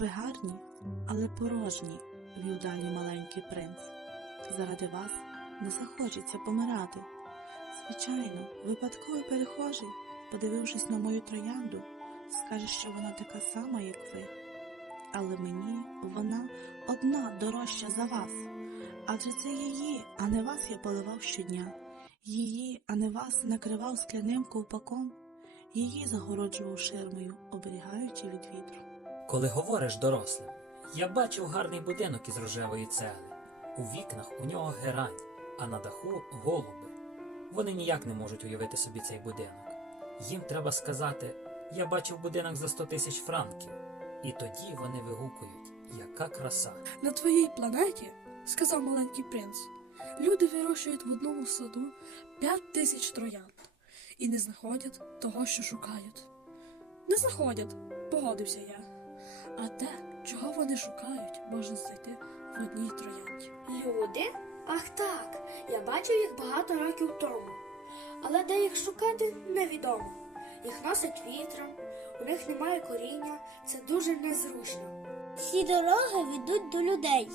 Ви гарні, але порожні, вів далі маленький принц. Заради вас не захочеться помирати. Звичайно, випадковий перехожий, подивившись на мою троянду, скаже, що вона така сама, як ви. Але мені вона одна дорожча за вас. Адже це її, а не вас я поливав щодня. Її, а не вас накривав скляним ковпаком. Її загороджував ширмою, оберігаючи від вітру. Коли говориш дорослим, я бачив гарний будинок із рожевої цегли. У вікнах у нього герань, а на даху голуби. Вони ніяк не можуть уявити собі цей будинок. Їм треба сказати: я бачив будинок за 100 тисяч франків. І тоді вони вигукують, яка краса. На твоїй планеті, сказав маленький принц, люди вирощують в одному саду п'ять тисяч троянд і не знаходять того, що шукають. Не знаходять, погодився я. А те, чого вони шукають, можна знайти в одній троянді. Люди? Ах так, я бачив їх багато років тому. Але де їх шукати, невідомо. Їх носить вітром, у них немає коріння, це дуже незручно. Всі дороги ведуть до людей.